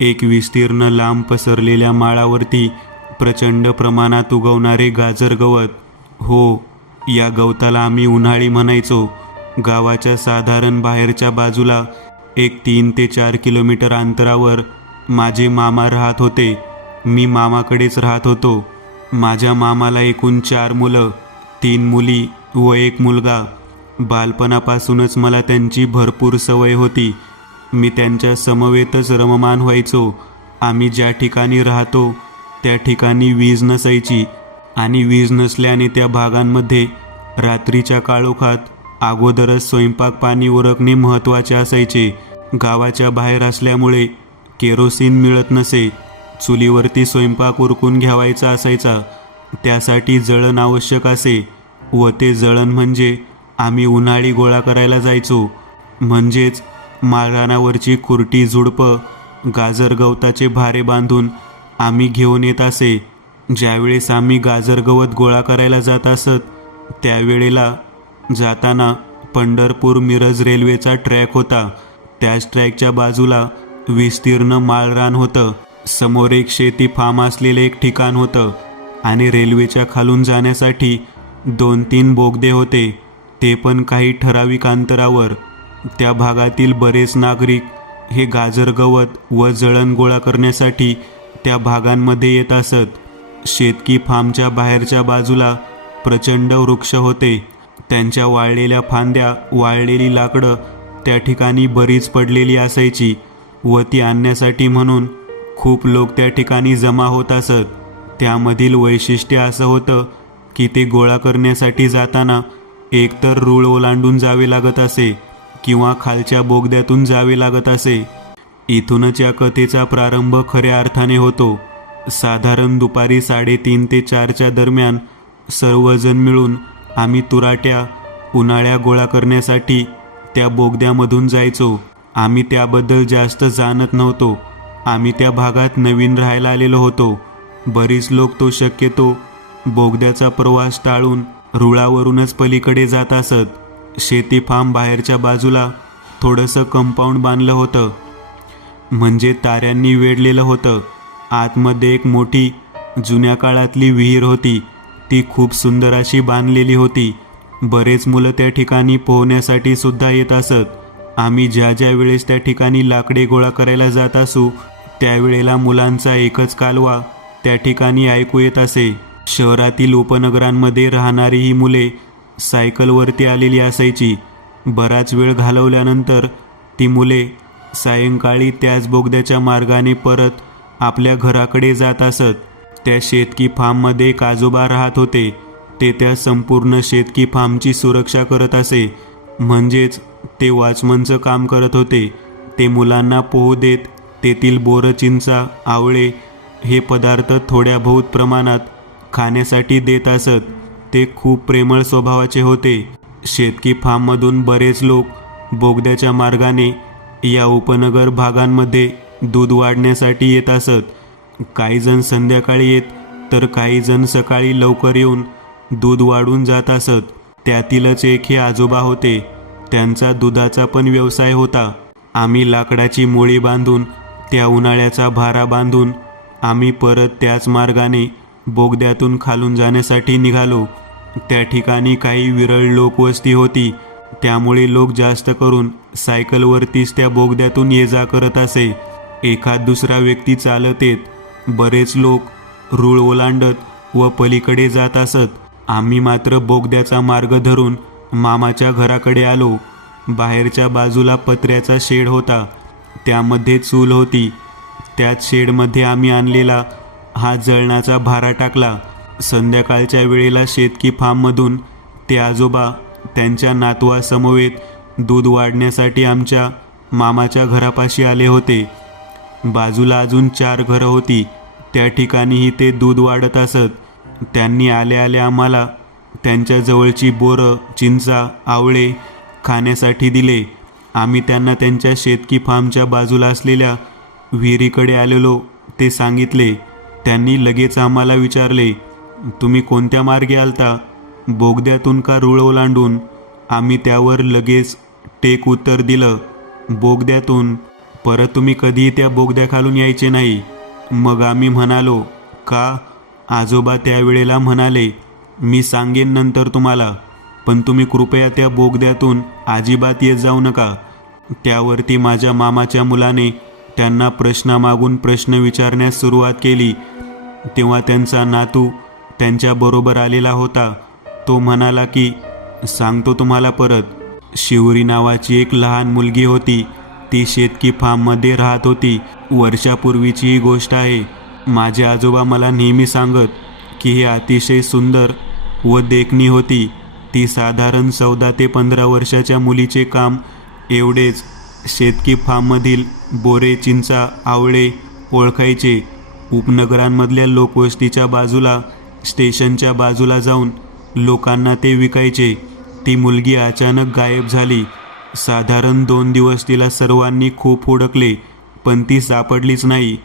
एक विस्तीर्ण लांब पसरलेल्या माळावरती प्रचंड प्रमाणात उगवणारे गाजर गवत. हो, या गवताला आम्ही उन्हाळी म्हणायचो. गावाच्या साधारण बाहेरच्या बाजूला एक 3 ते 4 किलोमीटर अंतरावर माझे मामा राहत होते. मी मामाकडेच राहत होतो. माझ्या मामाला एकूण 4 मुलं, 3 मुली व 1 मुलगा. बालपणापासूनच मला त्यांची भरपूर सवय होती. मी त्यांच्या समवेतच रममाण व्हायचो. आम्ही ज्या ठिकाणी राहतो त्या ठिकाणी वीज नसायची आणि वीज नसल्याने त्या भागांमध्ये रात्रीच्या काळोखात अगोदरच स्वयंपाक पाणी उरकणे महत्त्वाचे असायचे. गावाच्या बाहेर असल्यामुळे केरोसिन मिळत नसे. चुलीवरती स्वयंपाक उरकून घ्यावायचा असायचा. त्यासाठी जळण आवश्यक असे व ते जळण म्हणजे आम्ही उन्हाळी गोळा करायला जायचो. म्हणजेच माळरानावरची खुरटी झुडपं गाजर गवताचे भारे बांधून आम्ही घेऊन येत असे. ज्यावेळेस आम्ही गाजर गवत गोळा करायला जात असत त्यावेळेला जाताना पंढरपूर मिरज रेल्वेचा ट्रॅक होता. त्याच ट्रॅकच्या बाजूला विस्तीर्ण माळरान होतं. समोर एक शेती फार्म असलेलं एक ठिकाण होतं आणि रेल्वेच्या खालून जाण्यासाठी 2-3 बोगदे होते, ते पण काही ठराविक अंतरावर. त्या भागातील बरेच नागरिक हे गाजर गवत व जळण गोळा करण्यासाठी त्या भागांमध्ये येत असत. शेतकी फार्मच्या बाहेरच्या बाजूला प्रचंड वृक्ष होते. त्यांच्या वाळलेल्या फांद्या, वाळलेली लाकडं त्या ठिकाणी बरीच पडलेली असायची व ती आणण्यासाठी म्हणून खूप लोक त्या ठिकाणी जमा होत असत. त्यामधील वैशिष्ट्य असं होतं की ते गोळा करण्यासाठी जाताना एकतर रूळ ओलांडून जावे लागत असे किंवा खालच्या बोगद्यातून जावे लागत असे. इथूनच या कथेचा प्रारंभ खऱ्या अर्थाने होतो. साधारण दुपारी 3:30 ते 4च्या दरम्यान सर्वजण मिळून आम्ही तुराट्या, उन्हाळ्या गोळा करण्यासाठी त्या बोगद्यामधून जायचो. आम्ही त्याबद्दल जास्त जाणत नव्हतो. आम्ही त्या भागात नवीन राहायला आलेलो होतो. बरीच लोक तो शक्यतो बोगद्याचा प्रवास टाळून रुळावरूनच पलीकडे जात असत. शेती फार्म बाहेरच्या बाजूला थोडंसं कंपाऊंड बांधलं होतं, म्हणजे ताऱ्यांनी वेढलेलं होतं. आतमध्ये एक मोठी जुन्या काळातली विहीर होती. ती खूप सुंदर अशी बांधलेली होती. बरेच मुलं त्या ठिकाणी पोहण्यासाठी सुद्धा येत असत. आम्ही ज्या ज्या वेळेस त्या ठिकाणी लाकडे गोळा करायला जात असू त्यावेळेला मुलांचा एकच कालवा त्या ठिकाणी ऐकू येत असे. शहरातील उपनगरांमध्ये राहणारी ही मुले सायकलवरती आलेली असायची. बराच वेळ घालवल्यानंतर ती मुले सायंकाळी त्याच बोगद्याच्या मार्गाने परत आपल्या घराकडे जात असत. त्या शेतकी फार्ममध्ये एक आजोबा राहत होते. ते त्या संपूर्ण शेतकी फार्मची सुरक्षा करत असे, म्हणजेच ते वॉचमनचं काम करत होते. ते मुलांना पोहू देत तेथील बोरं, चिंचा, आवळे हे पदार्थ थोड्या बहुत प्रमाणात खाण्यासाठी देत असत. ते खूप प्रेमळ स्वभावाचे होते. शेतकी फार्ममधून बरेच लोक बोगद्याच्या मार्गाने या उपनगर भागांमध्ये दूध वाढण्यासाठी येत असत. काही जण संध्याकाळी येत तर काही जण सकाळी लवकर येऊन दूध वाढून जात असत. त्यातीलच एक हे आजोबा होते. त्यांचा दुधाचा पण व्यवसाय होता. आम्ही लाकडाची मोळी बांधून त्या उन्हाळ्याचा भारा बांधून आम्ही परत त्याच मार्गाने बोगद्यातून खालून जाण्यासाठी निघालो. त्या ठिकाणी काही विरळ लोकवस्ती होती, त्यामुळे लोक जास्त करून सायकलवरतीच त्या बोगद्यातून ये जा करत असे. एखाद दुसरा व्यक्ती चालत येत. बरेच लोक रूळ ओलांडत व पलीकडे जात असत. आम्ही मात्र बोगद्याचा मार्ग धरून मामाच्या घराकडे आलो. बाहेरच्या बाजूला पत्र्याचा शेड होता, त्यामध्ये चूल होती. त्याच शेडमध्ये आम्ही आणलेला हा जळणाचा भारा टाकला. संध्याकाळच्या वेळेला शेतकी फार्ममधून ते आजोबा त्यांच्या नातवासमवेत दूध वाढण्यासाठी आमच्या मामाच्या घरापाशी आले होते. बाजूला अजून 4 घरं होती, त्या ठिकाणीही ते दूध वाढत असत. त्यांनी आल्या आल्या आम्हाला त्यांच्या जवळची बोरं, चिंचा, आवळे खाण्यासाठी दिले. आम्ही त्यांना त्यांच्या शेतकी फार्मच्या बाजूला असलेल्या विहिरीकडे आलेलो ते सांगितले. त्यांनी लगेच आम्हाला विचारले, तुम्ही कोणत्या मार्गे आलता, बोगद्यातून का रूळ ओलांडून? आम्ही त्यावर लगेच टेक उत्तर दिलं, बोगद्यातून. परत तुम्ही कधीही त्या बोगद्याखालून यायचे नाही. मग आम्ही म्हणालो, का? आजोबा त्यावेळेला म्हणाले, मी सांगेन नंतर तुम्हाला, पण तुम्ही कृपया त्या बोगद्यातून अजिबात येत जाऊ नका. त्यावरती माझ्या मामाच्या मुलाने त्यांना प्रश्नामागून प्रश्न विचारण्यास सुरुवात केली. तेव्हा त्यांचा नातू त्यांच्याबरोबर आलेला होता. तो म्हणाला की, सांगतो तुम्हाला परत. शिवरी नावाची एक लहान मुलगी होती. ती शेतकी फार्ममध्ये राहत होती. वर्षापूर्वीची ही गोष्ट आहे. माझे आजोबा मला नेहमी सांगत की ही अतिशय सुंदर व देखणी होती. ती साधारण 14 ते 15 वर्षाच्या मुलीचे काम एवढेच. शेतकी फार्ममधील बोरे, चिंचा, आवळे ओळखायचे. उपनगरांमधल्या लोकवस्तीच्या बाजूला, स्टेशनच्या बाजूला जाऊन लोकांना ते विकायचे. ती मुलगी अचानक गायब झाली. साधारण 2 दिवस तिला सर्वांनी खूप हुडकले, पण ती सापडलीच नाही.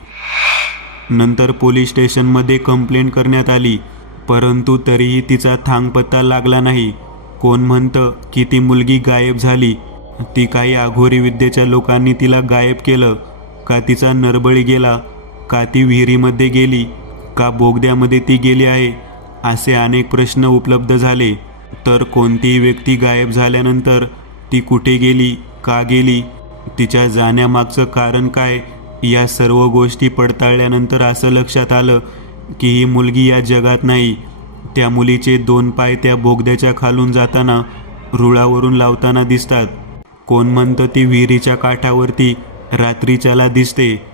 नंतर पोलीस स्टेशनमध्ये कंप्लेंट करण्यात आली, परंतु तरीही तिचा थांगपत्ता लागला नाही. कोण म्हणतं की ती मुलगी गायब झाली. ती काही अघोरी विद्येच्या लोकांनी तिला गायब केलं, का तिचा नरबळी गेला, का ती विहिरीमध्ये गेली, का बोगद्यामध्ये ती गेली आहे, असे अनेक प्रश्न उपलब्ध झाले. तर कोणतीही व्यक्ती गायब झाल्यानंतर ती कुठे गेली, का गेली, तिच्या जाण्यामागचं कारण काय, या सर्व गोष्टी पडताळल्यानंतर असं लक्षात आलं की ही मुलगी या जगात नाही. त्या मुलीचे 2 पाय त्या बोगद्याच्या खालून जाताना रुळावरून लावताना दिसतात. कोण म्हणतं ती विहिरीच्या काठावरती रात्रीच्याला दिसते.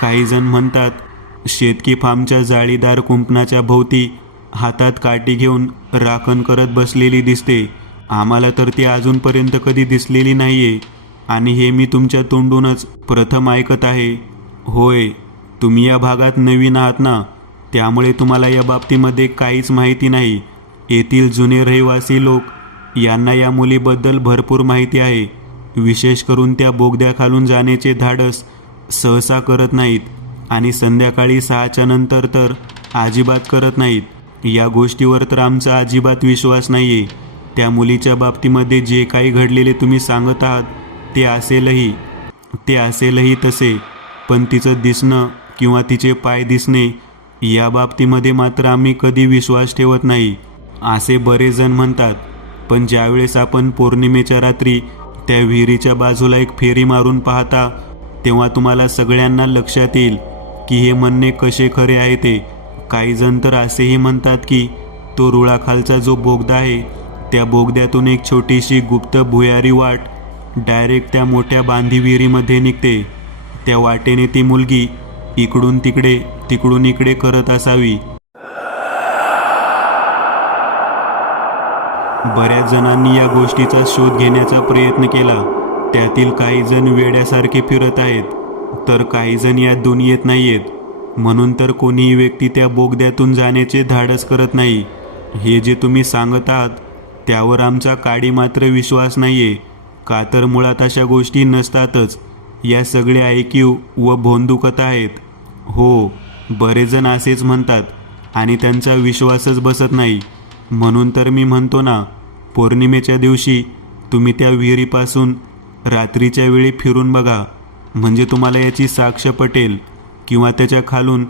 काही जण म्हणतात शेतकी फार्मच्या जाळीदार कुंपणाच्या भोवती हातात काठी घेऊन राखण करत बसलेली दिसते. आम्हाला तर ती अजूनपर्यंत कधी दिसलेली नाहीये, आणि हे मी तुमच्या तोंडूनच प्रथम ऐकत आहे. होय, तुम्ही या भागात नवीन आहात ना, त्यामुळे तुम्हाला या बाबतीमध्ये काहीच माहिती नाही. येथील जुने रहिवासी लोक यांना या मुलीबद्दल भरपूर माहिती आहे. विशेष करून त्या बोगद्याखालून जाण्याचे धाडस सहसा करत नाहीत, आणि संध्याकाळी 6च्या नंतर तर अजिबात करत नाहीत. या गोष्टीवर तर आमचा अजिबात विश्वास नाही आहे. त्या मुलीच्या बाबतीमध्ये जे काही घडलेले तुम्ही सांगत आहात ते असेलही तसे, पण तिचं दिसणं किंवा तिचे पाय दिसणे या बाबतीमध्ये मात्र आम्ही कधी विश्वास ठेवत नाही, असे बरेच जण म्हणतात. पण ज्यावेळेस आपण पौर्णिमेच्या रात्री त्या विहिरीच्या बाजूला एक फेरी मारून पाहता, तेव्हा तुम्हाला सगळ्यांना लक्षात येईल की हे म्हणणे कसे खरे आहे ते. काही जण तर असेही म्हणतात की तो रुळाखालचा जो बोगदा आहे, त्या बोगद्यातून एक छोटीशी गुप्त भुयारी वाट डायरेक्ट त्या मोठ्या बांधी विहिरीमध्ये निघते. त्या वाटेने ती मुलगी इकडून तिकडे, तिकडून इकडे करत असावी. बऱ्याच जणांनी या गोष्टीचा शोध घेण्याचा प्रयत्न केला. त्यातील काही जण वेड्यासारखे फिरत आहेत, तर काही जण या दुनियेत नाही आहेत. म्हणून तर कोणीही व्यक्ती त्या बोगद्यातून जाण्याचे धाडस करत नाही. हे जे तुम्ही सांगत आहात त्यावर आमचा काडी मात्र विश्वास नाही आहे, का तर मुळात अशा गोष्टी नसतातच. या सगळ्या ऐकीव व भोंदू कथा आहेत. हो, बरेच जण असेच म्हणतात, आणि त्यांचा विश्वासच बसत नाही. म्हणून तर मी म्हणतो ना, पौर्णिमेच्या दिवशी तुम्ही त्या विहिरीपासून रात्रीच्या वेळी फिरून बघा, म्हणजे तुम्हाला याची साक्ष पटेल. किंवा त्याच्या खालून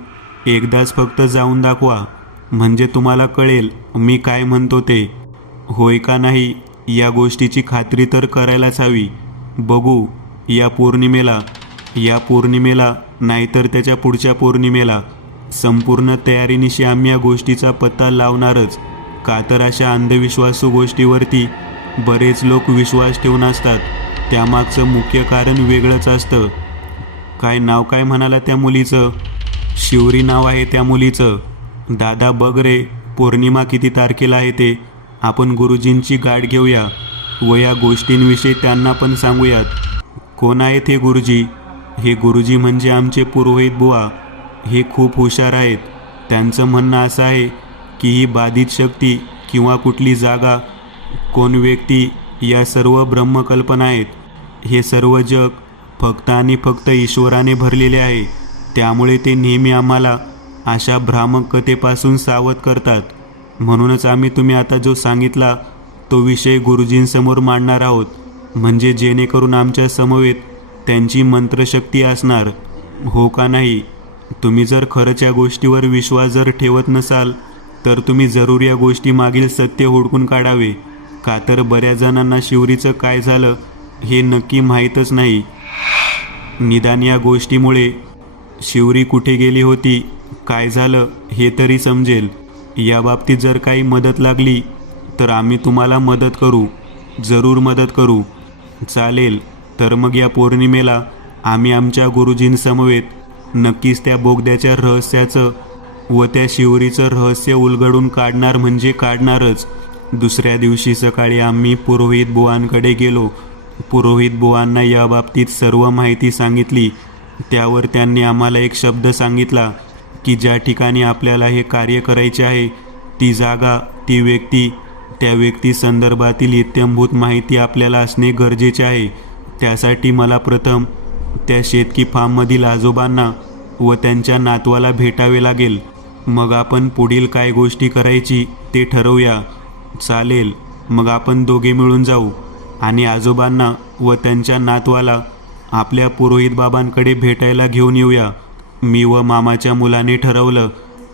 एकदाच फक्त जाऊन दाखवा, म्हणजे तुम्हाला कळेल मी काय म्हणतो ते. होय का नाही या गोष्टीची खात्री तर करायलाच हवी. बघू या पौर्णिमेला नाहीतर त्याच्या पुढच्या पौर्णिमेला संपूर्ण तयारीनिशी आम्ही या गोष्टीचा पत्ता लावणारच. का तर अशा अंधविश्वासू गोष्टीवरती बरेच लोक विश्वास ठेवून असतात. त्यामागचं मुख्य कारण वेगळंच असतं. काय नाव काय म्हणाला त्या मुलीचं? शिवरी नाव आहे त्या मुलीचं. दादा बघ रे, पौर्णिमा किती तारखेला आहे ते. आपण गुरुजींची गाठ घेऊया व या गोष्टींविषयी त्यांना पण सांगूयात. कोण आहेत हे गुरुजी? हे गुरुजी म्हणजे आमचे पुरोहित बुवा. हे खूप हुशार आहेत. त्यांचं म्हणणं असं आहे की ही बाधित शक्ती किंवा कुठली जागा, कोण व्यक्ती, या सर्व ब्रह्मकल्पना आहेत. हे सर्व जग फक्त आणि फक्त ईश्वराने भरलेले आहे. त्यामुळे ते नेहमी आम्हाला अशा भ्रामक कथेपासून सावध करतात. म्हणूनच आम्ही तुम्ही आता जो सांगितला तो विषय गुरुजींसमोर मांडणार आहोत. म्हणजे जेणेकरून आमच्या समवेत त्यांची मंत्रशक्ती असणार, हो का नाही? तुम्ही जर खरंच या गोष्टीवर विश्वास जर ठेवत नसाल तर तुम्ही जरूर या गोष्टी मागील सत्य हुडकून काढावे. का तर बऱ्याच जणांना शिवरीचं काय झालं हे नक्की माहीतच नाही. निदान या गोष्टीमुळे शिवरी कुठे गेली होती, काय झालं हे तरी समजेल. या बाबतीत जर काही मदत लागली तर आम्ही तुम्हाला मदत करू, जरूर मदत करू. चालेल, तर मग या पौर्णिमेला आम्ही आमच्या गुरुजींसमवेत नक्कीच त्या बोगद्याच्या रहस्याचं व त्या शिवरीचं रहस्य उलगडून काढणार म्हणजे काढणारच. दुसऱ्या दिवशी सकाळी आम्ही पुरोहित बुवांकडे गेलो. पुरोहित बुवांना याबाबतीत सर्व माहिती सांगितली. त्यावर त्यांनी आम्हाला एक शब्द सांगितला की ज्या ठिकाणी आपल्याला हे कार्य करायचे आहे ती जागा, ती व्यक्ती, त्या व्यक्ती संदर्भातील इत्थंभूत माहिती आपल्याला असणे गरजेचे आहे. त्यासाठी मला प्रथम त्या शेतकी फार्ममधील आजोबांना व त्यांच्या नातवाला भेटावे लागेल. मग आपण पुढील काय गोष्टी करायची ते ठरवूया. चालेल, मग आपण दोघे मिळून जाऊ आणि आजोबांना व त्यांच्या नातवाला आपल्या पुरोहित बाबांकडे भेटायला घेऊन येऊया. मी व मामाच्या मुलाने ठरवलं.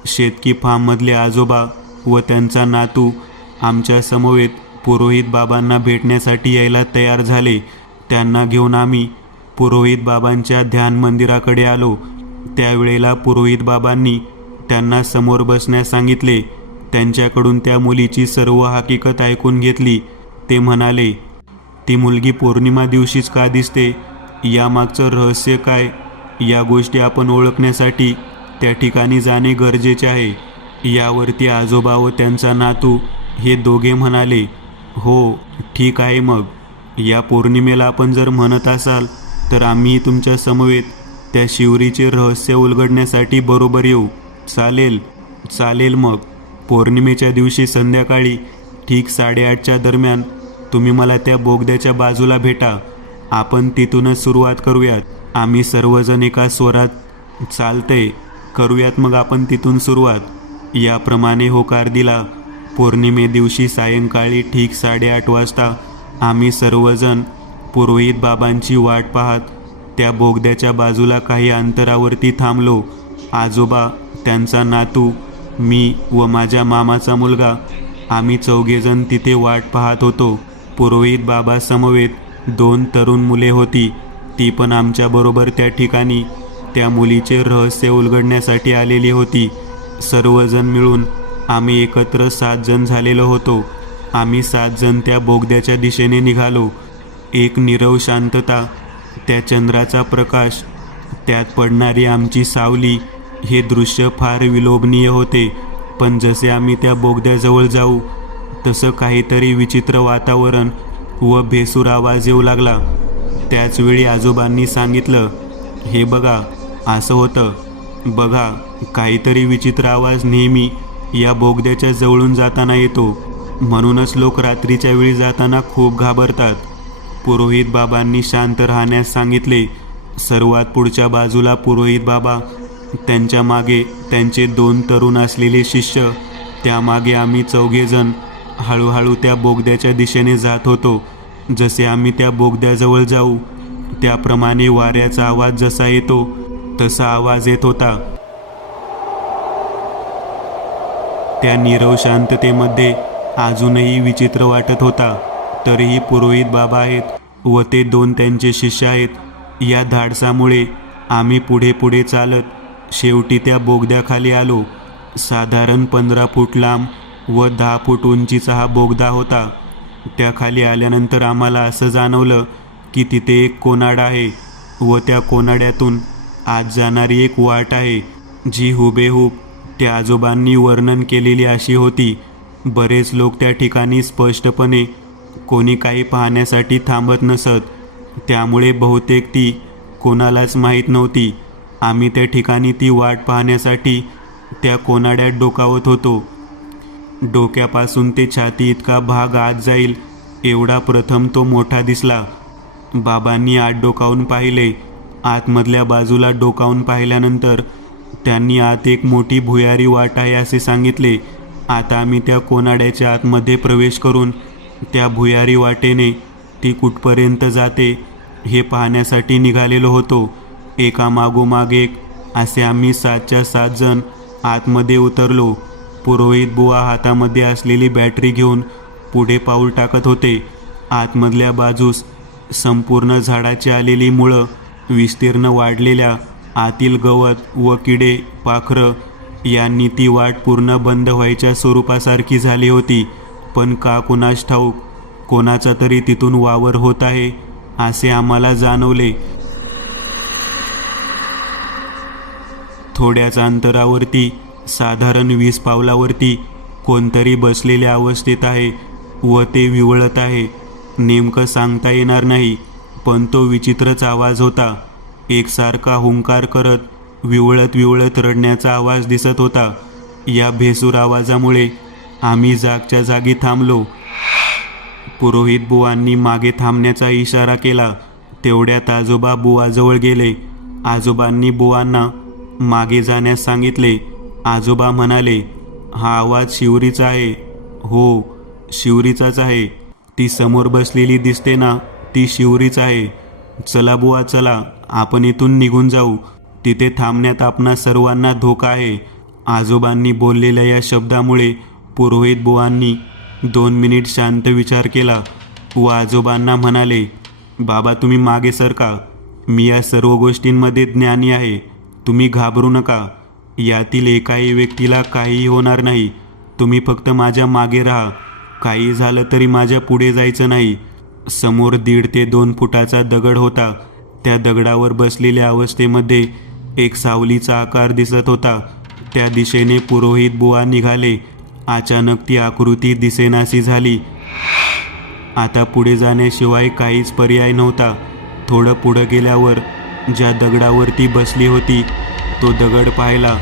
शेतकी फार्ममधले आजोबा व त्यांचा नातू आमच्या समवेत पुरोहित बाबांना भेटण्यासाठी यायला तयार झाले. त्यांना घेऊन आम्ही पुरोहित बाबांच्या ध्यान मंदिराकडे आलो. त्यावेळेला पुरोहित बाबांनी त्यांना समोर बसण्यास सांगितले. त्यांच्याकडून त्या मुलीची सर्व हकीकत ऐकून घेतली. ते म्हणाले, ती मुलगी पौर्णिमा दिवशीच का दिसते, यामागचं रहस्य काय, या गोष्टी आपण ओळखण्यासाठी त्या ठिकाणी जाणे गरजेचे आहे. यावरती आजोबा व त्यांचा नातू हे दोघे म्हणाले, हो ठीक आहे, मग या पौर्णिमेला आपण जर म्हणत असाल तर आम्ही तुमच्या समवेत त्या शिवरीचे रहस्य उलगडण्यासाठी बरोबर येऊ. चालेल चालेल. मग पौर्णिमेच्या दिवशी संध्याकाळी ठीक 8:30च्या दरम्यान तुम्ही मला त्या बोगद्याच्या बाजूला भेटा. आपण तिथूनच सुरुवात करूयात. आम्ही सर्वजण एका स्वरात, चालतंय, करूयात मग आपण तिथून सुरुवात, याप्रमाणे होकार दिला. पौर्णिमे दिवशी सायंकाळी ठीक 8:30 वाजता आम्ही सर्वजण पुरोहित बाबांची वाट पाहत त्या बोगद्याच्या बाजूला काही अंतरावरती थांबलो. आजोबा, त्यांचा नातू, मी व माझ्या मामाचा मुलगा आम्ही चौघेजण तिथे वाट पाहत होतो. पुरोहित बाबा समवेत 2 तरुण मुले होती. ती पण आमच्याबरोबर त्या ठिकाणी त्या मुलीचे रहस्य उलगडण्यासाठी आलेली होती. सर्वजण मिळून आम्ही एकत्र 7 जण झालेलो होतो. आम्ही 7 जण त्या बोगद्याच्या दिशेने निघालो. एक नीरव शांतता, त्या चंद्राचा प्रकाश, त्यात पडणारी आमची सावली, हे दृश्य फार विलोभनीय होते. पण जसे आम्ही त्या बोगद्याजवळ जाऊ तसं काहीतरी विचित्र वातावरण व भेसूर आवाज येऊ लागला. त्याचवेळी आजोबांनी सांगितलं, हे बघा, असं होतं बघा, काहीतरी विचित्र आवाज नेहमी या बोगद्याच्या जवळून जाताना येतो. म्हणूनच लोक रात्रीच्या वेळी जाताना खूप घाबरतात. पुरोहित बाबांनी शांत राहण्यास सांगितले. सर्वात पुढच्या बाजूला पुरोहित बाबा, त्यांच्या मागे त्यांचे 2 तरुण असलेले शिष्य, त्यामागे आम्ही चौघेजण हळूहळू त्या बोगद्याच्या दिशेने जात होतो. जसे आम्ही त्या बोगद्याजवळ जाऊ त्याप्रमाणे वाऱ्याचा आवाज जसा येतो तसा आवाज येत होता. त्या नीरव शांततेमध्ये अजूनही विचित्र वाटत होता. तरीही पुरोहित बाबा आहेत व ते 2 त्यांचे शिष्य आहेत. या धाडसामुळे आम्ही पुढे पुढे चालत शेवटी त्या बोगद्याखाली आलो. साधारण 15 फूट लांब व 10 फूट उंचीचा हा बोगदा होता. त्याखाली आल्यानंतर आम्हाला असं जाणवलं की तिथे एक कोनाडा आहे व त्या कोनाड्यातून आत जाणारी एक वाट आहे, जी हुबेहूब त्या आजोबांनी वर्णन केलेली अशी होती. बरेच लोक त्या ठिकाणी स्पष्टपणे कोणी काही पाहण्यासाठी थांबत नसत, त्यामुळे बहुतेक ती कोणालाच माहीत नव्हती. आम्ही त्या ठिकाणी ती वाट पाहण्यासाठी त्या कोनाड्यात डोकावत होतो. डोक्यापासून ते छाती इतका भाग आत जाईल एवढा प्रथम तो मोठा दिसला. बाबांनी आत डोकावून पाहिले. आतमधल्या बाजूला डोकावून पाहिल्यानंतर त्यांनी आत एक मोठी भुयारी वाट आहे असे सांगितले. आता आम्ही त्या कोनाड्याच्या आतमध्ये प्रवेश करून त्या भुयारी वाटेने ती कुठपर्यंत जाते हे पाहण्यासाठी निघालेलो होतो. एका मागोमाग एक असे आम्ही 7च्या 7 जण आतमध्ये उतरलो. पुरोहित बुवा हातामध्ये असलेली बॅटरी घेऊन पुढे पाऊल टाकत होते. आतमधल्या बाजूस संपूर्ण झाडाची आलेली मुळं, विस्तीर्ण वाढलेल्या आतील गवत व किडे पाखरं यांनी ती वाट पूर्ण बंद व्हायच्या स्वरूपासारखी झाली होती. पण का कुणास ठाऊक कोणाचा तरी तिथून वावर होत आहे असे आम्हाला जाणवले. थोड्याच अंतरावरती साधारण 20 पावलावरती कोणतरी बसलेल्या अवस्थेत आहे व ते विवळत आहे. नेमकं सांगता येणार नाही, पण तो विचित्रच आवाज होता. एकसारखा हुंकार करत विवळत विवळत रडण्याचा आवाज दिसत होता. या भेसूर आवाजामुळे आम्ही जागच्या जागी थांबलो. पुरोहित बुवांनी मागे थांबण्याचा इशारा केला. तेवढ्यात आजोबा बुवाजवळ गेले. आजोबांनी बुवांना मागे जाण्यास सांगितले. आजोबा म्हणाले, हा आवाज शिवरीचा आहे. हो, शिवरीचाच आहे. ती समोर बसलेली दिसते ना, ती शिवरीच आहे. चला बुवा चला, आपण इथून निघून जाऊ. तिथे थांबण्यात आपणा सर्वांना धोका आहे. आजोबांनी बोललेल्या या शब्दामुळे पुरोहित बुवांनी 2 मिनिट शांत विचार केला व आजोबांना म्हणाले, बाबा तुम्ही मागे सरका. मी या सर्व गोष्टींमध्ये ज्ञानी आहे. तुम्ही घाबरू नका. यातील एकाही व्यक्तीला काहीही होणार नाही. तुम्ही फक्त माझ्या मागे राहा. काही झालं तरी माझ्या पुढे जायचं नाही. समोर 1.5 ते 2 फुटाचा दगड होता. त्या दगडावर बसलेल्या अवस्थेमध्ये एक सावलीचा आकार दिसत होता. त्या दिशेने पुरोहित बुवा निघाले. अचानक ती आकृती दिसेनाशी झाली. आता पुढे जाण्याशिवाय काहीच पर्याय नव्हता. थोडं पुढं गेल्यावर ज्या दगडावरती बसली होती तो दगड पाहिला.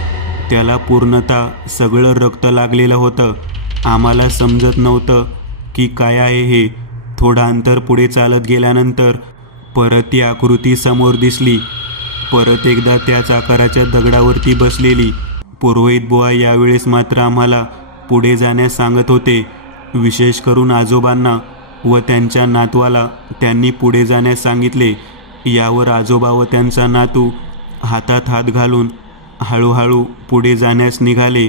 त्याला पूर्णतः सगळं रक्त लागलेलं होतं. आम्हाला समजत नव्हतं की काय आहे हे. थोडं अंतर पुढे चालत गेल्यानंतर परत ती आकृती समोर दिसली. परत एकदा त्याच आकाराच्या दगडावरती बसलेली. पुरोहित बुवा यावेळेस मात्र आम्हाला पुढे जाण्यास सांगत होते. विशेष करून आजोबांना व त्यांच्या नातवाला त्यांनी पुढे जाण्यास सांगितले. यावर आजोबा व त्यांचा नातू हातात हात घालून हळूहळू पुढे जाण्यास निघाले.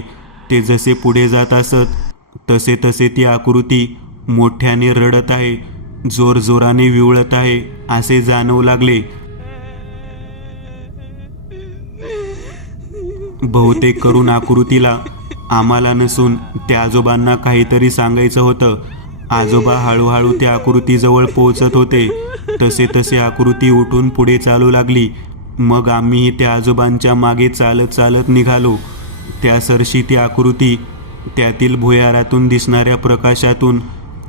ते जसे पुढे जात असत तसे तसे ती आकृती मोठ्याने रडत आहे, जोरजोराने विवळत आहे असे जाणवू लागले. बहुतेक करून आकृतीला आम्हाला नसून त्या आजोबांना काहीतरी सांगायचं होतं. आजोबा हळूहळू त्या आकृतीजवळ पोहोचत होते. तसे तसे आकृती उठून पुढे चालू लागली. मग आम्हीही त्या आजोबांच्या मागे चालत चालत निघालो. त्या सरशी ती आकृती त्यातील भुयारातून दिसणाऱ्या प्रकाशातून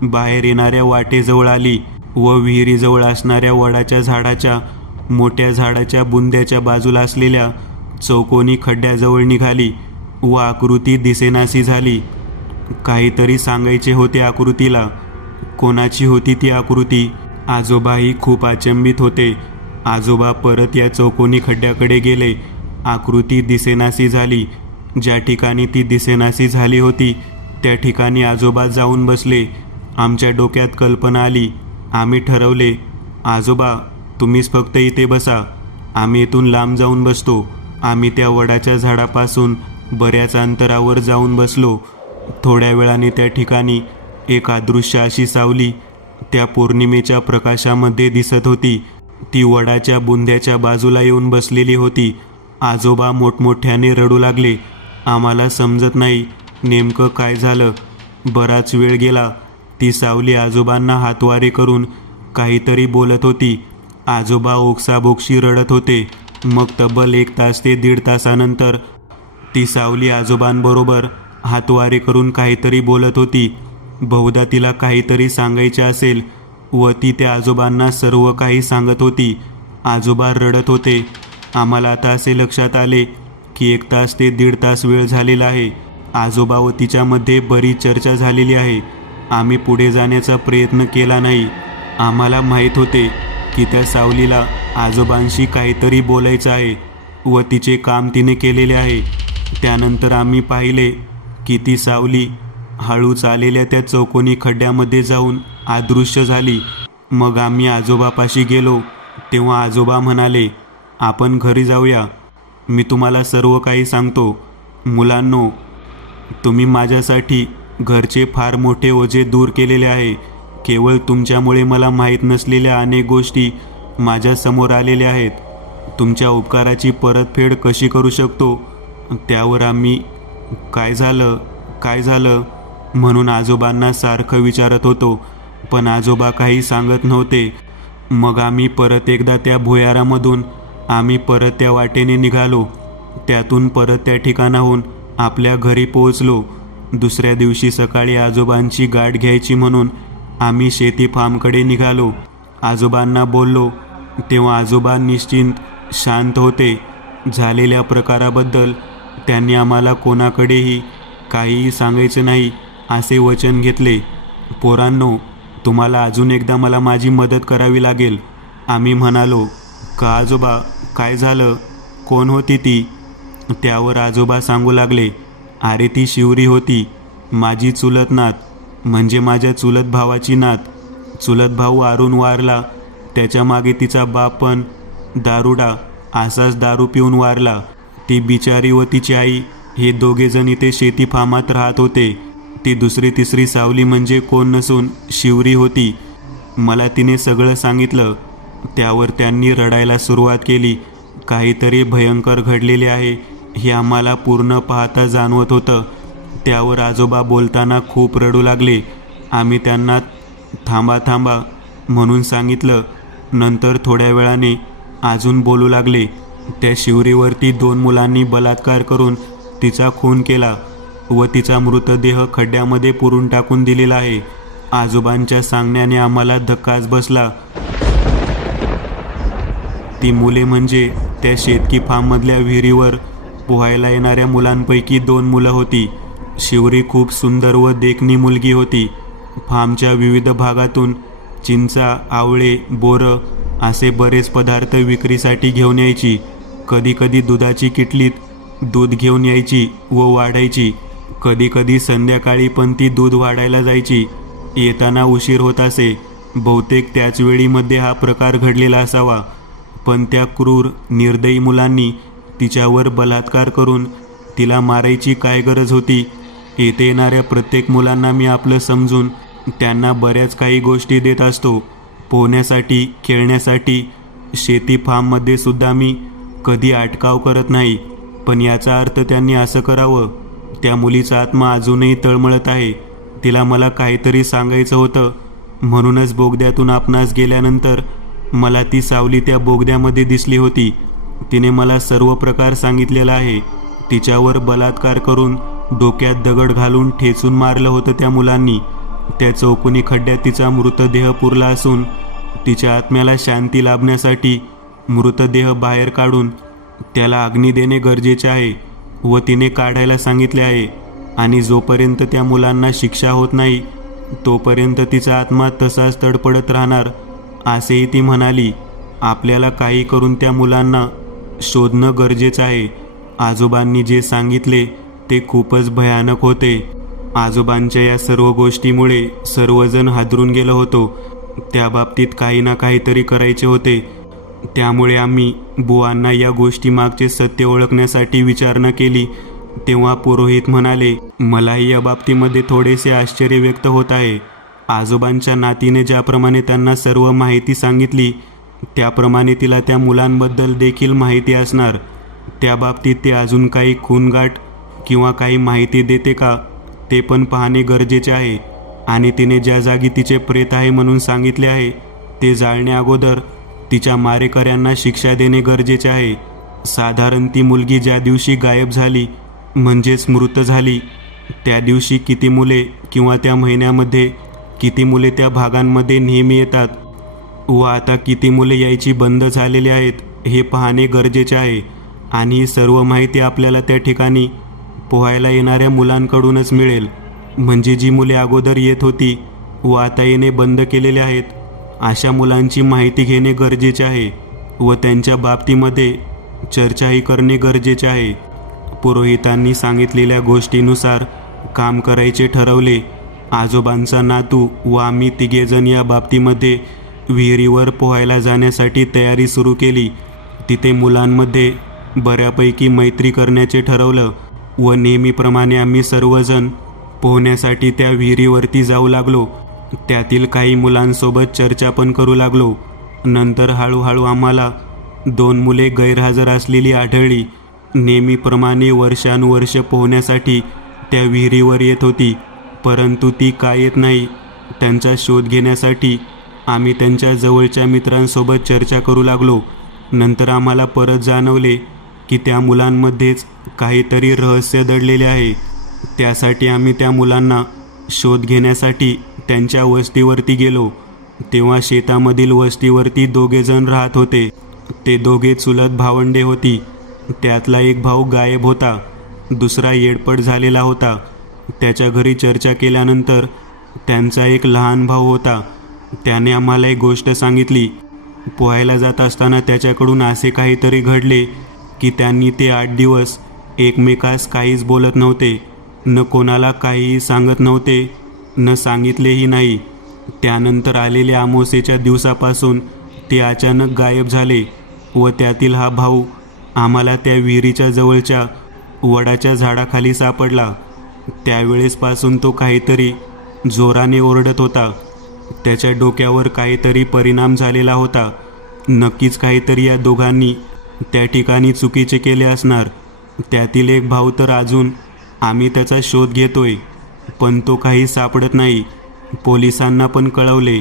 बाहेर येणाऱ्या वाटेजवळ आली व विहिरीजवळ असणाऱ्या वडाच्या झाडाच्या मोठ्या झाडाच्या बुंद्याच्या बाजूला असलेल्या चौकोनी खड्ड्याजवळ निघाली व आकृती दिसेनाशी झाली. काहीतरी सांगायचे होते आकृतीला. कोणाची होती ती आकृती? आजोबाही खूप अचंबित होते. आजोबा परत या चौकोनी खड्ड्याकडे गेले. आकृती दिसेनाशी झाली. ज्या ठिकाणी ती दिसेनाशी झाली होती त्या ठिकाणी आजोबा जाऊन बसले. आमच्या डोक्यात कल्पना आली. आम्ही ठरवले, आजोबा तुम्हीच फक्त इथे बसा, आम्ही इथून लांब जाऊन बसतो. आम्ही त्या वडाच्या झाडापासून बऱ्याच अंतरावर जाऊन बसलो. थोड्या वेळाने त्या ठिकाणी एक अदृश्य अशी सावली त्या पौर्णिमेच्या प्रकाशामध्ये दिसत होती. ती वडाच्या बुंद्याच्या बाजूला येऊन बसलेली होती. आजोबा मोठमोठ्याने रडू लागले. आम्हाला समजत नाही नेमकं काय झालं. बराच वेळ गेला. ती सावली आजोबांना हातवारे करून काहीतरी बोलत होती. आजोबा ओक्साबोक्शी रडत होते. मग तब्बल 1 तास ते 1.5 तासानंतर ती सावली आजोबांबरोबर हातवारे करून काहीतरी बोलत होती. बहुधा तिला काहीतरी सांगायचे असेल व ती त्या आजोबांना सर्व काही सांगत होती. आजोबा रडत होते. आम्हाला आता असे लक्षात आले की 1 तास ते 1.5 तास वेळ झालेला आहे. आजोबा व तिच्यामध्ये बरीच चर्चा झालेली आहे. आम्ही पुढे जाण्याचा प्रयत्न केला नाही. आम्हाला माहीत होते की त्या सावलीला आजोबांशी काहीतरी बोलायचं आहे व तिचे काम तिने केलेले आहे. त्यानंतर आम्ही पाहिले की ती सावली हळूच आलेल्या त्या चौकोनी खड्ड्यामध्ये जाऊन अदृश्य झाली. मग आम्ही आजोबापाशी गेलो तेव्हा आजोबा म्हणाले, आपण घरी जाऊया, मी तुम्हाला सर्व काही सांगतो. मुलांनो, तुम्ही माझ्यासाठी घरचे फार मोठे ओझे दूर केलेले आहे. केवळ तुमच्यामुळे मला माहीत नसलेल्या अनेक गोष्टी माझ्यासमोर आलेल्या आहेत. तुमच्या उपकाराची परतफेड कशी करू शकतो त्यावर आम्ही काय झालं म्हणून आजोबांना सारखं विचारत होतो, पण आजोबा काही सांगत नव्हते. मग आम्ही परत एकदा त्या भुयारामधून आम्ही परत त्या वाटेने निघालो. त्यातून परत त्या ठिकाणाहून आपल्या घरी पोहोचलो. दुसऱ्या दिवशी सकाळी आजोबांची गाठ घ्यायची म्हणून आम्ही शेती फार्मकडे निघालो. आजोबांना बोललो तेव्हा आजोबा निश्चिंत, शांत होते. झालेल्या प्रकाराबद्दल त्यांनी आम्हाला कोणाकडेही काहीही सांगायचं नाही असे वचन घेतले. पोरांनो, तुम्हाला अजून एकदा मला माझी मदत करावी लागेल. आम्ही म्हणालो, का आजोबा, काय झालं? कोण होती ती? त्यावर आजोबा सांगू लागले, अरे ती शिवरी होती, माझी चुलत नात, म्हणजे माझ्या चुलत भावाची नात. चुलत भाऊ अरुण वारला, त्याच्या मागे तिचा बाप पण दारुडा, असाच दारू पिऊन वारला. ती बिचारी व तिची आई हे दोघेजण इथे शेती फार्मात राहत होते. ती दुसरी तिसरी सावली म्हणजे कोण नसून शिवरी होती. मला तिने सगळं सांगितलं. त्यावर त्यांनी रडायला सुरुवात केली. काहीतरी भयंकर घडलेले आहे हे आम्हाला पूर्ण पाहता जाणवत होतं. त्यावर आजोबा बोलताना खूप रडू लागले. आम्ही त्यांना थांबा म्हणून सांगितलं. नंतर थोड्या वेळाने अजून बोलू लागले. त्या शिवरीवरती 2 मुलांनी बलात्कार करून तिचा खून केला व तिचा मृतदेह खड्ड्यामध्ये पुरून टाकून दिलेला आहे. आजोबांच्या सांगण्याने आम्हाला धक्काच बसला. ती मुले म्हणजे त्या शेतकी फार्ममधल्या विहिरीवर पोहायला येणाऱ्या मुलांपैकी 2 मुलं होती. शिवरी खूप सुंदर व देखणी मुलगी होती. फार्मच्या विविध भागातून चिंचा, आवळे, बोरं असे बरेच पदार्थ विक्रीसाठी घेऊन यायची. कधीकधी दुधाची किटलीत दूध घेऊन यायची व वाढायची. कधीकधी संध्याकाळी पण ती दूध वाढायला जायची. येताना उशीर होत असे. बहुतेक त्याच वेळीमध्ये हा प्रकार घडलेला असावा. पण त्या क्रूर, निर्दयी मुलांनी तिच्यावर बलात्कार करून तिला मारायची काय गरज होती? येथे येणाऱ्या प्रत्येक मुलांना मी आपलं समजून त्यांना बऱ्याच काही गोष्टी देत असतो. पोहण्यासाठी, खेळण्यासाठी. शेती फार्ममध्ये सुद्धा मी कधी अटकाव करत नाही. पण याचा अर्थ त्यांनी असं करावं? त्या मुलीचा आत्मा अजूनही तळमळत आहे. तिला मला काहीतरी सांगायचं होतं. म्हणूनच बोगद्यातून आपणास गेल्यानंतर मला ती सावली त्या बोगद्यामध्ये दिसली होती. तिने मला सर्व प्रकार सांगितलेला आहे. तिच्यावर बलात्कार करून डोक्यात दगड घालून ठेचून मारलं होतं त्या मुलांनी. त्या चौकोनी खड्ड्यात तिचा मृतदेह पुरला असून तिच्या आत्म्याला शांती लाभण्यासाठी मृतदेह बाहेर काढून त्याला अग्नी देणे गरजेचे आहे व तिने काढायला सांगितले आहे. आणि जोपर्यंत त्या मुलांना शिक्षा होत नाही तोपर्यंत तिचा आत्मा तसाच तडपडत राहणार असेही ती म्हणाली. आपल्याला काही करून त्या मुलांना शोधणं गरजेचं आहे. आजोबांनी जे सांगितले ते खूपच भयानक होते. आजोबांच्या या सर्व गोष्टीमुळे सर्वजण हादरून गेलो होतो. त्या बाबतीत काही ना काहीतरी करायचे होते. त्यामुळे आम्ही बुवांना या गोष्टीमागचे सत्य ओळखण्यासाठी विचारणा केली. तेव्हा पुरोहित म्हणाले, मलाही या बाबतीमध्ये थोडेसे आश्चर्य व्यक्त होत आहे. आजोबांच्या नातीने ज्याप्रमाणे त्यांना सर्व माहिती सांगितली त्याप्रमाणे तिला त्या मुलांबद्दल देखील माहिती असणार. त्या बाबतीत ते अजून काही खूनगाठ किंवा काही माहिती देते का ते पण पाहणे गरजेचे आहे. आणि तिने ज्या जागी तिचे प्रेत आहे म्हणून सांगितले आहे ते जाळण्या अगोदर तिच्या मारेकऱ्यांना शिक्षा देणे गरजेचे आहे. साधारण ती मुलगी ज्या दिवशी गायब झाली म्हणजेच मृत झाली त्या दिवशी किती मुले किंवा त्या महिन्यामध्ये किती मुले त्या भागांमध्ये नेहमी येतात व आता किती मुले यायची बंद झालेली आहेत हे पाहणे गरजेचे आहे. आणि ही सर्व माहिती आपल्याला त्या ठिकाणी पोहायला येणाऱ्या मुलांकडूनच मिळेल. म्हणजे जी मुले अगोदर येत होती व आता येणे बंद केलेले आहेत अशा मुलांची माहिती घेणे गरजेचे आहे व त्यांच्या बाबतीमध्ये चर्चाही करणे गरजेचे आहे. पुरोहितांनी सांगितलेल्या गोष्टीनुसार काम करायचे ठरवले. आजोबांचा नातू व आम्ही तिघेजण या बाबतीमध्ये विहिरीवर पोहायला जाण्यासाठी तयारी सुरू केली. तिथे मुलांमध्ये बऱ्यापैकी मैत्री करण्याचे ठरवलं व नेहमीप्रमाणे आम्ही सर्वजण पोहण्यासाठी त्या विहिरीवरती जाऊ लागलो. त्यातील काही मुलांसोबत चर्चा पण करू लागलो. नंतर हळूहळू आम्हाला 2 मुले गैरहजर असलेली आढळली. नेहमीप्रमाणे वर्षानुवर्ष पोहण्यासाठी त्या विहिरीवर येत होती, परंतु ती का येत नाही त्यांचा शोध घेण्यासाठी आम्ही त्यांच्या जवळच्या मित्रांसोबत चर्चा करू लागलो. नंतर आम्हाला परत जाणवले की त्या मुलांमध्येच काहीतरी रहस्य दडलेले आहे. त्यासाठी आम्ही त्या मुलांना शोध घेण्यासाठी त्यांच्या वस्तीवरती गेलो. तेव्हा शेतामधील वस्तीवरती 2 जण राहत होते. ते 2 चुलत भावंडे होती. त्यातला एक भाऊ गायब होता, दुसरा येडपट झालेला होता. त्याच्या घरी चर्चा केल्यानंतर त्यांचा एक लहान भाऊ होता. त्याने आम्हाला एक गोष्ट सांगितली. पोहायला जात असताना त्याच्याकडून असे काहीतरी घडले की त्यांनी ते 8 दिवस एकमेकास काहीच बोलत नव्हते, न कोणाला काहीही सांगत नव्हते, न सांगितलेही नाही. त्यानंतर आलेल्या अमावास्येच्या दिवसापासून ते अचानक गायब झाले व त्यातील हा भाऊ आम्हाला त्या विहिरीच्या जवळच्या वडाच्या झाडाखाली सापडला. त्यावेळेसपासून तो काहीतरी जोराने ओरडत होता. त्याच्या डोक्यावर काहीतरी परिणाम झालेला होता. नक्कीच काहीतरी या दोघांनी त्या ठिकाणी चुकीचे केले असणार. त्यातील एक भाऊ तर अजून आम्ही त्याचा शोध घेतोय, पण तो काही सापडत नाही. पोलिसांना पण कळवले,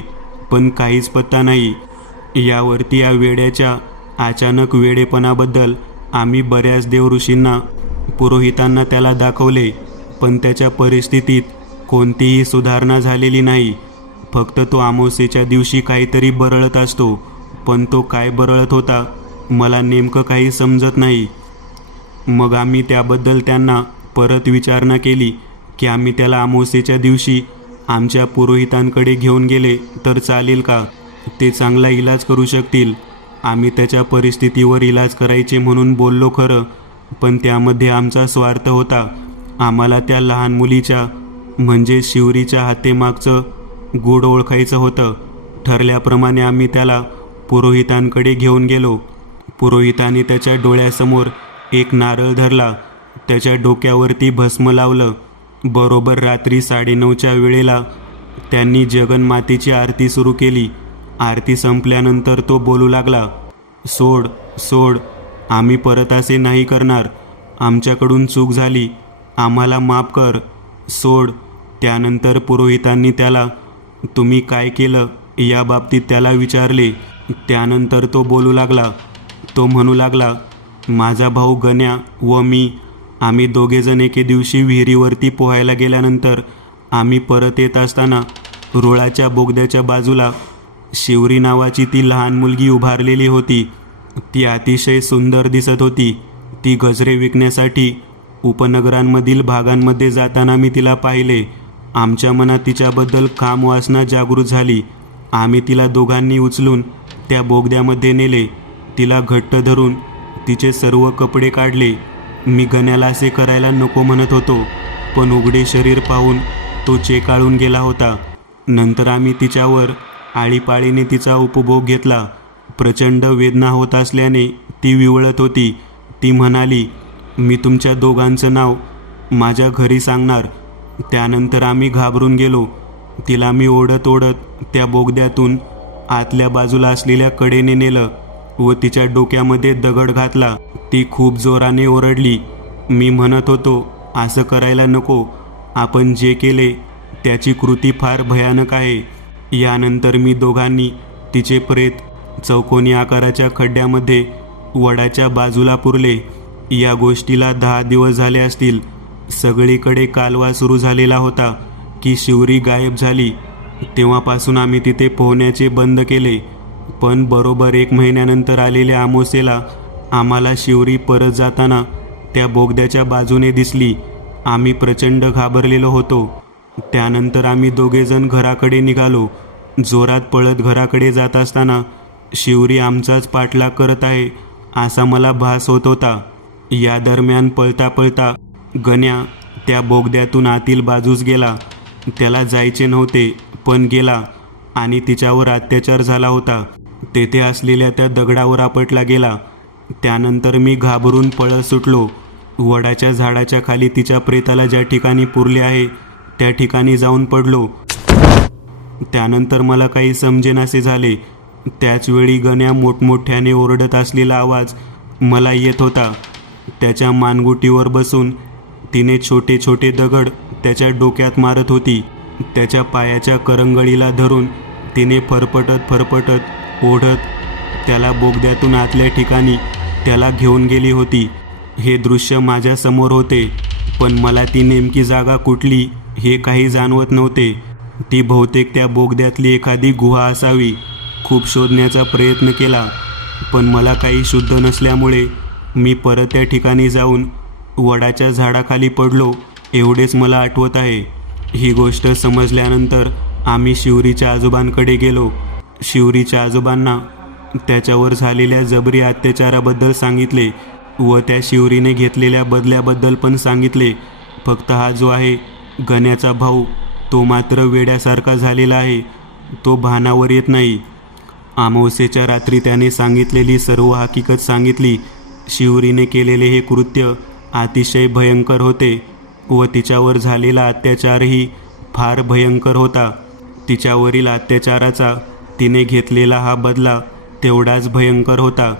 पण काहीच पत्ता नाही. यावरती या वेड्याच्या अचानक वेडेपणाबद्दल आम्ही बऱ्याच देवऋषींना, पुरोहितांना त्याला दाखवले, पण त्याच्या परिस्थितीत कोणतीही सुधारणा झालेली नाही. फक्त तो अमावास्येच्या दिवशी काहीतरी बरळत असतो, पण तो काय बरळत होता मला नेमकं काही समजत नाही. मग आम्ही त्याबद्दल त्यांना परत विचारणा केली की आम्ही त्याला अमावास्येच्या दिवशी आमच्या पुरोहितांकडे घेऊन गेले तर चालेल का? ते चांगला इलाज करू शकतील. आम्ही त्याच्या परिस्थितीवर इलाज करायचे म्हणून बोललो खरं, पण त्यामध्ये आमचा स्वार्थ होता. आम्हाला त्या लहान मुलीच्या म्हणजे शिवरीच्या हातेमागचं गूढ ओळखायचं होतं. ठरल्याप्रमाणे आम्ही त्याला पुरोहितांकडे घेऊन गेलो. पुरोहितांनी त्याच्या डोळ्यासमोर एक नारळ धरला, त्याच्या डोक्यावरती भस्म लावलं. बरोबर रात्री 9:30च्या वेळेला त्यांनी जगन्मातेची आरती सुरू केली. आरती संपल्यानंतर तो बोलू लागला, सोड सोड, आम्ही परत असे नाही करणार. आमच्याकडून चूक झाली, आम्हाला माफ कर, सोड. त्यानंतर पुरोहितांनी त्याला तुम्ही काय केलं या बाबतीत त्याला विचारले. त्यानंतर तो बोलू लागला. तो म्हणू लागला, माझा भाऊ गण्या व मी आम्ही 2 जण एके दिवशी विहिरीवरती पोहायला गेल्यानंतर आम्ही परत येत असताना रुळाच्या बोगद्याच्या बाजूला शिवरी नावाची ती लहान मुलगी उभारलेली होती. ती अतिशय सुंदर दिसत होती. ती गजरे विकण्यासाठी उपनगरांमधील भागांमध्ये जाताना मी तिला पाहिले. आमच्या मनात तिच्याबद्दल कामवासना जागृत झाली. आम्ही तिला दोघांनी उचलून त्या बोगद्यामध्ये नेले. तिला घट्ट धरून तिचे सर्व कपडे काढले. मी गण्याला असे करायला नको म्हणत होतो, पण उघडे शरीर पाहून तो चेकाळून गेला होता. नंतर आम्ही तिच्यावर आळीपाळीने तिचा उपभोग घेतला. प्रचंड वेदना होत असल्याने ती विवळत होती. ती म्हणाली, मी तुमच्या दोघांचं नाव माझ्या घरी सांगणार. त्यानंतर आम्ही घाबरून गेलो. तिला मी ओढत ओढत त्या बोगद्यातून आतल्या बाजूला असलेल्या कडेने नेलं व तिच्या डोक्यामध्ये दगड घातला. ती खूप जोराने ओरडली. मी म्हणत होतो, असं करायला नको, आपण जे केले त्याची कृती फार भयानक आहे. यानंतर मी दोघांनी तिचे प्रेत चौकोनी आकाराच्या खड्ड्यामध्ये वडाच्या बाजूला पुरले. या गोष्टीला 10 दिवस झाले असतील. सगळीकडे कालवा सुरू झालेला होता की शिवरी गायब झाली. तेव्हापासून आम्ही तिथे पोहण्याचे बंद केले. पण बरोबर 1 महिन्यानंतर आलेल्या अमावास्येला आम्हाला शिवरी परत जाताना त्या बोगद्याच्या बाजूने दिसली. आम्ही प्रचंड घाबरलेलो होतो. त्यानंतर आम्ही 2 जण घराकडे निघालो. जोरात पळत घराकडे जात असताना शिवरी आमचाच पाठलाग करत आहे असा मला भास होत होता. या दरम्यान पळता पळता गण्या त्या बोगद्यातून आतील बाजूस गेला. त्याला जायचे नव्हते, पण गेला. आणि तिच्यावर अत्याचार झाला होता. तेथे असलेल्या त्या दगडावर आपटला गेला. त्यानंतर मी घाबरून पळत सुटलो. वडाच्या झाडाच्या खाली तिच्या प्रेताला ज्या ठिकाणी पुरले आहे त्या ठिकाणी जाऊन पडलो. त्यानंतर मला काही समजेनासे झाले. त्याचवेळी गण्या मोठमोठ्याने ओरडत असलेला आवाज मला येत होता. त्याच्या मानगुटीवर बसून तिने छोटे छोटे दगड त्याच्या डोक्यात मारत होती. त्याच्या पायाच्या करंगळीला धरून तिने फरफटत ओढत त्याला बोगद्यातून आतल्या ठिकाणी त्याला घेऊन गेली होती. हे दृश्य माझ्या समोर होते, पण मला ती नेमकी जागा कुठली हे काही जाणवत नव्हते. ती बहुतेक त्या बोगद्यातली एखादी गुहा असावी. खूप शोधण्याचा प्रयत्न केला, पण मला काही शुद्ध नसल्यामुळे मी परत त्या ठिकाणी जाऊन वडाच्या झाडाखाली पडलो एवढेच मला आठवत आहे. ही गोष्ट समजल्यानंतर आम्ही शिवरीच्या आजोबांकडे गेलो. शिवरीच्या आजोबांना त्याच्यावर झालेल्या जबरी अत्याचाराबद्दल सांगितले व त्या शिवरीने घेतलेल्या बदल्याबद्दल पण सांगितले. फक्त हा जो आहे गण्याचा भाऊ, तो मात्र वेड्यासारखा झालेला आहे. तो भानावर येत नाही. अमावस्येच्या रात्री त्याने सांगितलेली सर्व हकीकत सांगितली. शिवरीने केलेले हे कृत्य अतिशय भयंकर होते व तिच्यावर झालेला अत्याचारही फार भयंकर होता. तिच्यावरील अत्याचाराचा तिने घेतलेला हा बदला तेवढाच भयंकर होता.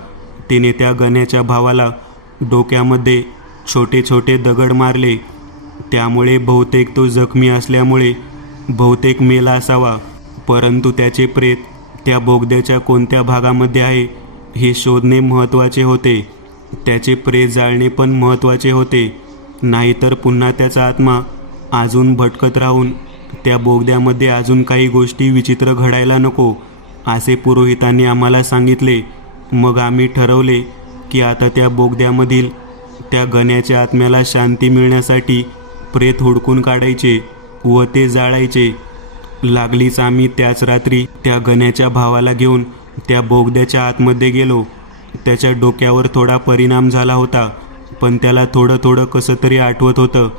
तिने त्या गण्याच्या भावाला डोक्यामध्ये छोटे छोटे दगड मारले. त्यामुळे बहुतेक तो जखमी असल्यामुळे बहुतेक मेला असावा, परंतु त्याचे प्रेत त्या बोगद्याच्या कोणत्या भागामध्ये आहे हे शोधणे महत्त्वाचे होते. त्याचे प्रेत जाळणे पण महत्त्वाचे होते, नाहीतर पुन्हा त्याचा आत्मा अजून भटकत राहून त्या बोगद्यामध्ये अजून काही गोष्टी विचित्र घडायला नको, असे पुरोहितांनी आम्हाला सांगितले. मग आम्ही ठरवले की आता त्या बोगद्यामधील त्या गण्याच्या आत्म्याला शांती मिळण्यासाठी प्रेत हुडकून काढायचे व ते जाळायचे. लागलीच आम्ही त्याच रात्री त्या गण्याच्या भावाला घेऊन त्या बोगद्याच्या आतमध्ये गेलो. त्याच्या डोक्यावर थोडा परिणाम झाला होता, पण त्याला थोडं थोडं कसं तरी आठवत होतं.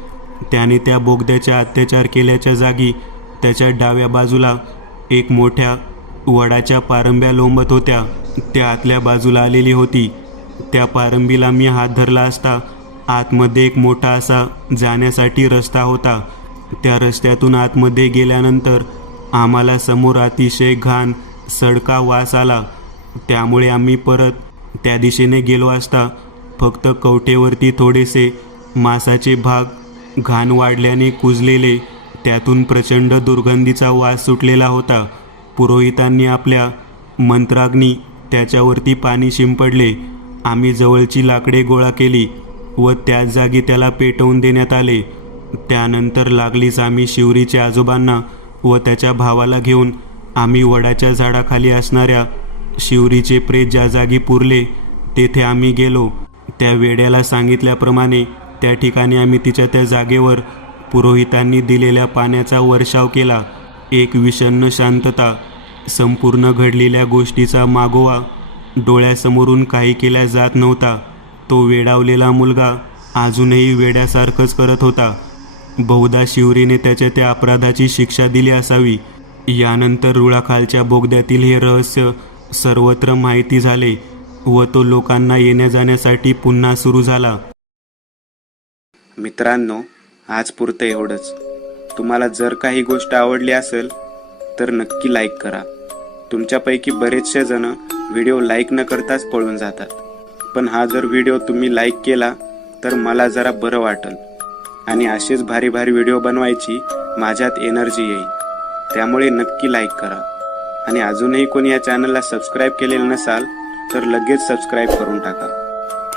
त्याने त्या बोगद्याच्या अत्याचार केल्याच्या जागी त्याच्या डाव्या बाजूला एक मोठ्या वडाच्या पारंब्या लोंबत होत्या, त्या आतल्या बाजूला आलेली होती. त्या पारंबीला मी हात धरला असता आतमध्ये एक मोठा असा जाण्यासाठी रस्ता होता. त्या रस्त्यातून आतमध्ये गेल्यानंतर आम्हाला समोर अतिशय घाण सडका वास आला. त्यामुळे आम्ही परत त्या दिशेने गेलो असता फक्त कवठेवरती थोडेसे मांसाचे भाग घाण वाढल्याने कुजलेले, त्यातून प्रचंड दुर्गंधीचा वास सुटलेला होता. पुरोहितांनी आपल्या मंत्राग्नी त्याच्यावरती पाणी शिंपडले. आम्ही जवळची लाकडे गोळा केली व त्याच जागी त्याला पेटवून देण्यात आले. त्यानंतर लागलीच आम्ही शिवरीच्या आजोबांना व त्याच्या भावाला घेऊन आम्ही वडाच्या झाडाखाली असणाऱ्या शिवरीचे प्रेत ज्या जागी पुरले तेथे आम्ही गेलो. त्या वेड्याला सांगितल्याप्रमाणे त्या ठिकाणी आम्ही तिच्या त्या जागेवर पुरोहितांनी दिलेल्या पाण्याचा वर्षाव केला. एक विषण्ण शांतता, संपूर्ण घडलेल्या गोष्टीचा मागोवा डोळ्यासमोरून काही केल्या जात नव्हता. तो वेडावलेला मुलगा अजूनही वेड्यासारखंच करत होता. बहुधा शिवरीने त्याच्या त्या अपराधाची शिक्षा दिली असावी. यानंतर रुळाखालच्या बोगद्यातील हे रहस्य सर्वत्र माहिती झाले व तो लोकांना येण्या जाण्यासाठी पुन्हा सुरू झाला. मित्रांनो, आज पुरतं एवढंच. तुम्हाला जर काही गोष्ट आवडली असेल तर नक्की लाईक करा. तुमच्यापैकी बरेचसे जण व्हिडिओ लाईक न करताच पळून जातात, पण हा जर व्हिडिओ तुम्ही लाईक केला तर मला जरा बरं वाटेल आणि असेच भारी भारी व्हिडिओ बनवायची माझ्यात एनर्जी येईल. त्यामुळे नक्की लाईक करा. आणि अजूनही कोणी या चॅनलला सबस्क्राईब केलेलं नसाल तर लगेच सबस्क्राईब करून टाका.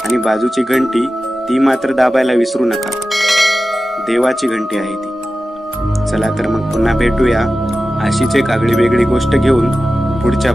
आणि बाजूची घंटी ती मात्र दाबायला विसरू नका. देवाची घंटी आहे ती. चला तर मग पुन्हा भेटूया अशीच एक आगळी वेगळी गोष्ट घेऊन पुढच्या